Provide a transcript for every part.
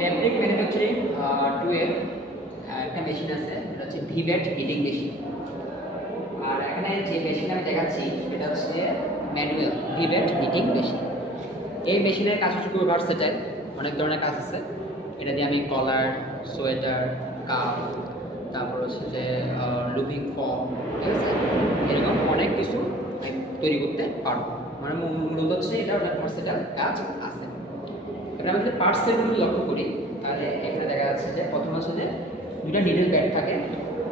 Fabric manufacturing 2 একটা machine আছে, এটা হচ্ছে ভিভেট হিটিং মেশিন। আর এখানে যে মেশিন আমি দেখাচ্ছি এটা হচ্ছে ম্যানুয়াল ভিভেট হিটিং মেশিন। এই মেশিনের কাজ হচ্ছে খুব ভার্সেটাইল, অনেক ধরনের কাজ আছে। এটা দিয়ে আমি কলার, সোয়েটার, কাপ, তারপর হচ্ছে যে লুপিং ফর্ম, ঠিক আছে, এরকম অনেক কিছু তৈরি করতে পারবো। মানে মূলত হচ্ছে এটা অনেক ভার্সেটাইল কাজ আছে। এবার আমি যদি পার্টস সেটগুলো লক্ষ্য করি তাহলে এখানে দেখা যাচ্ছে যে প্রথম হচ্ছে যে দুইটা নিডল ব্যাট থাকে,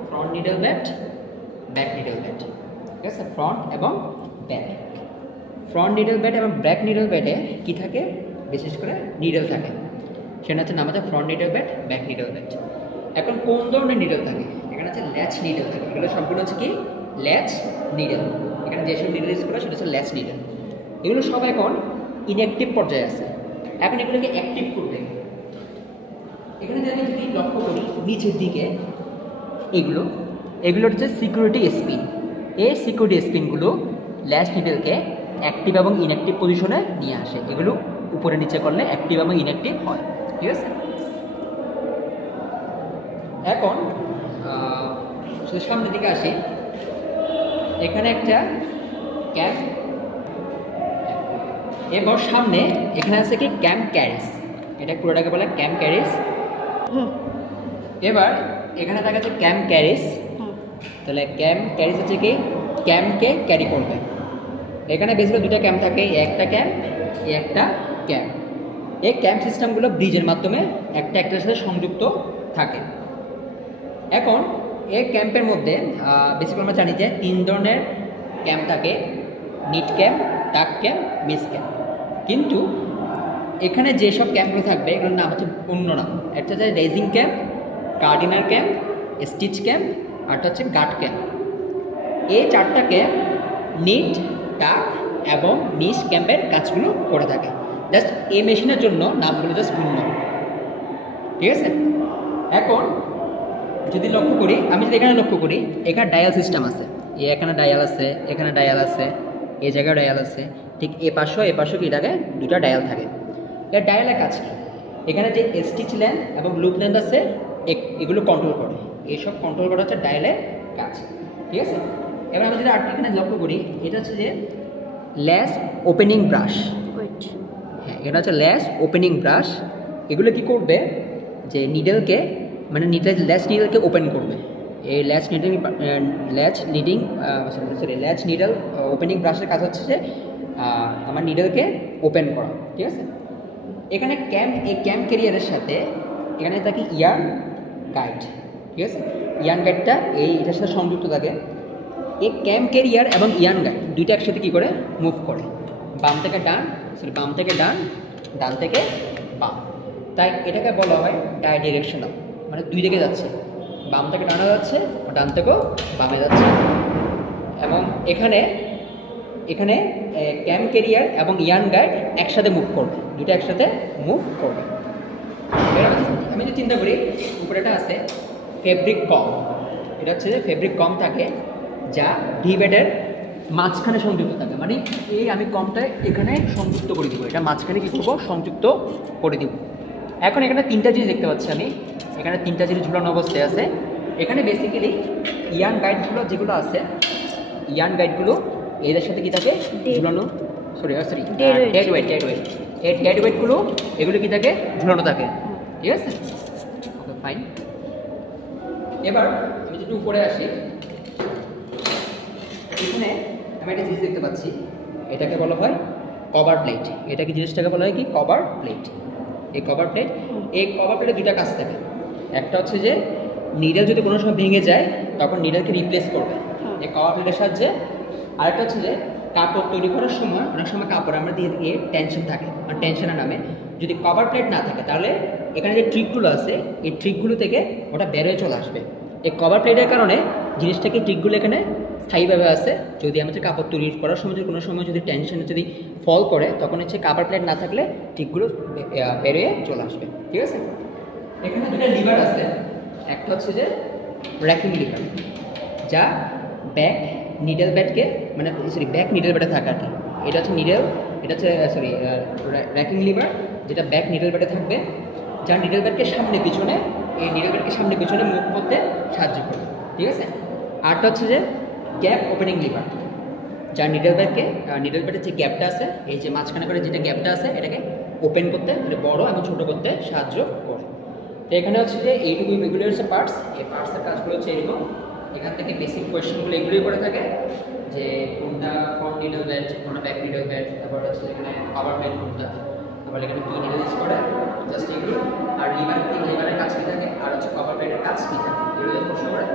front needle bat, back needle bat, ঠিক আছে, ফ্রন্ট এবং ব্যাক। ফ্রন্ট নিডল ব্যাট এবং ব্যাক নিডল ব্যাটে কী থাকে, বিশেষ করে নিডল থাকে, সেটা হচ্ছে নাম হচ্ছে front needle bat, back needle bat. এখন কোন ধরনের নিডল থাকে, এখানে হচ্ছে ল্যাচ নিডল থাকে। এগুলো সবগুলো হচ্ছে কি ল্যাচ নিডল। এখানে যেসব নিডল ইউজ করা সেটা হচ্ছে ল্যাচ নিডল। এগুলো সব এখন ইনঅ্যাক্টিভ পর্যায়ে আছে। এখন এগুলোকে অ্যাক্টিভ করতে এখানে আমি যদি লক্ষ্য করি নিচের দিকে এগুলো হচ্ছে সিকিউরিটি স্পিন। এই সিকিউরিটি স্পিনগুলো ল্যাচ নিডলকে অ্যাক্টিভ এবং ইনঅ্যাক্টিভ পজিশনে নিয়ে আসে। এগুলো উপরে নিচে করলে অ্যাক্টিভ এবং ইনঅ্যাক্টিভ হয়, ঠিক আছে। এখন সামনের দিকে আসি, এখানে একটা ক্যাম্প, এবার সামনে এখানে আছে কি ক্যাম্প ক্যারিস, এটা পুরোটাকে বলে ক্যাম্প ক্যারিস। এবার এখানে দেখা যাচ্ছে ক্যাম্প ক্যারিস, তাহলে ক্যাম্প ক্যারিস হচ্ছে কি ক্যাম্পকে ক্যারি করবে। এখানে বেসিক্যালি দুটা ক্যাম্প থাকে, একটা ক্যাম্প একটা ক্যাম্প। এই ক্যাম্প সিস্টেমগুলো ব্রিজের মাধ্যমে একটা একটার সাথে সংযুক্ত থাকে। এখন এই ক্যাম্পের মধ্যে বেসিক্যালি আমরা জানি যে 3 ধরনের ক্যাম্প থাকে, নিট ক্যাম্প, ডাক ক্যাম্প, মিস ক্যাম্প। কিন্তু এখানে যেসব ক্যাম্পগুলো থাকবে এগুলোর নাম হচ্ছে অন্য নাম। একটা হচ্ছে raising cam, cardigan cam, stitch cam, আরটা হচ্ছে গার্ড ক্যাম্প। এই 4টা ক্যাম্প নিট, ডাক এবং মিস ক্যাম্পের কাজগুলো করে থাকে। জাস্ট এই মেশিনের জন্য নামগুলো জাস্ট ভিন্ন, ঠিক আছে। এখন যদি লক্ষ্য করি, আমি যদি এখানে লক্ষ্য করি, এখানে ডায়াল সিস্টেম আছে, এখানে ডায়াল আছে, এখানে ডায়াল আছে, এই জায়গায় ডায়াল আছে, ঠিক এ পাশেও কি থাকে, দুটা ডায়াল থাকে। এর ডায়ালের কাজ কি, এখানে যে স্টিচ লেন্থ এবং লুপ লেন্থ আছে এগুলো কন্ট্রোল করে। এইসব কন্ট্রোল করা হচ্ছে ডায়ালের কাজ, ঠিক আছে। এবার আমি যদি এখানে লক্ষ্য করি, এটা হচ্ছে যে ল্যাচ ওপেনিং ব্রাশ। হ্যাঁ, এটা হচ্ছে ল্যাচ ওপেনিং ব্রাশ। এগুলো কি করবে, যে নিডলকে মানে ল্যাচ নিডলকে ওপেন করবে। এই ল্যাচ নিডল ওপেনিং ব্রাশের কাজ হচ্ছে যে আমার নিডলকে ওপেন করা, ঠিক আছে। এখানে এই ক্যাম্প ক্যারিয়ারের সাথে এখানে থাকে ইয়ার্ন গাইড, ঠিক আছে। ইয়ার্ন গাইডটা এটার সাথে সংযুক্ত থাকে। এই ক্যাম্প ক্যারিয়ার এবং ইয়ার্ন গাইড দুইটা একসাথে কী করে মুভ করে, বাম থেকে ডান, ডান থেকে বাম। তাই এটাকে বলা হয় ডাইরেকশনাল, মানে দুই দিকে যাচ্ছে, বাম থেকে ডানে যাচ্ছে, ডান থেকেও বামে যাচ্ছে। এবং এখানে ক্যাম্প ক্যারিয়ার এবং ইয়ার্ন গাইড একসাথে মুভ করবে, দুটো একসাথে মুভ করবে। আমি যদি চিন্তা করি, উপরেটা আছে ফেব্রিক কম, এটা হচ্ছে যে ফেব্রিক কম থাকে যা ভিভেটের মাঝখানে সংযুক্ত থাকে। মানে আমি কমটা এখানে সংযুক্ত করে দিব, এটা মাঝখানে কী করবো, সংযুক্ত করে দিব। এখন এখানে 3টা জিনিস দেখতে পাচ্ছি আমি, এখানে 3টা জিনিস ঝুলানো অবস্থায় আছে। এখানে বেসিক্যালি ইয়ার্ন গাইডগুলো যেগুলো আছে, ইয়ার্ন গাইডগুলো এদের সাথে কী থাকে ঝুলানো, ডেড ওয়েটগুলো এগুলো কী থাকে ঝুলানো থাকে, ঠিক আছে, ওকে ফাইন। এবার আমি যদি উপরে আসি, এখানে আমি একটা জিনিস দেখতে পাচ্ছি, এটাকে বলা হয় কভার প্লেট। এটা কি জিনিসটাকে বলা হয় কি কভার প্লেট। এই কভার প্লেটে দুটা কাজ থাকে। একটা হচ্ছে যে নিডল যদি কোনো সময় ভেঙে যায় তখন নিডলকে রিপ্লেস করবে এই কভার প্লেটের সাহায্যে। আরেকটা হচ্ছে যে কাপড় তৈরি করার সময় অনেক সময় কাপড় আমরা দিয়ে টেনশন থাকে, মানে টেনশনের নামে যদি কভার প্লেট না থাকে তাহলে এখানে যে ট্রিকগুলো আছে এই ট্রিকগুলো থেকে ওটা বের হয়ে চলে আসবে। এই কভার প্লেটের কারণে জিনিসটাকে ট্রিকগুলো এখানে স্থায়ীভাবে আছে। যদি আমাদের কাপড় তৈরি করার সময় যদি কোনো সময় যদি টেনশন যদি ফল করে তখন হচ্ছে কভার প্লেট না থাকলে ট্রিকগুলো বেরিয়ে চলে আসবে, ঠিক আছে। এখানে দুটো লিভার আছে, একটা হচ্ছে যে র্যাকিং লিভার, যা ব্যাক নিডল ব্যাটকে ব্যাক নিডল ব্যাটে থাকে আর কি। এটা হচ্ছে র্যাকিং লিভার, যেটা ব্যাক নিডল ব্যাটে থাকবে, যা নিডল ব্যাটকে সামনে পিছনে, এই নিডল ব্যাটকে সামনে পিছনে মুভ করতে সাহায্য করে, ঠিক আছে। আরটা হচ্ছে যে গ্যাপ ওপেনিং লিভার, যা নিডল ব্যাটের যে গ্যাপটা আছে, এই যে মাঝখানে করে যেটা গ্যাপটা আছে এটাকে ওপেন করতে, মানে বড় এবং ছোটো করতে সাহায্য করে। তো এখানে হচ্ছে যে এইটুকু এগুলো হচ্ছে পার্টস, এই পার্টসের কাজগুলো হচ্ছে এরকম। এখান থেকে বেসিক কোয়েশ্চেনগুলো এগুলোই করে থাকে, যে কোনটা ফ্রন্ট নিডল ব্যাট, কোনটা ব্যাক নিডল ব্যাট, তারপর হচ্ছে এখানে পাওয়ার ব্যাট কোনটা, তারপর এখানে কি নিডল ইউজ করে, জাস্ট এগুলো। আর লিভারের কাজ কী থাকে, আর হচ্ছে কভার ব্যাটের কাজ কী থাকে, এগুলো প্রশ্ন করে।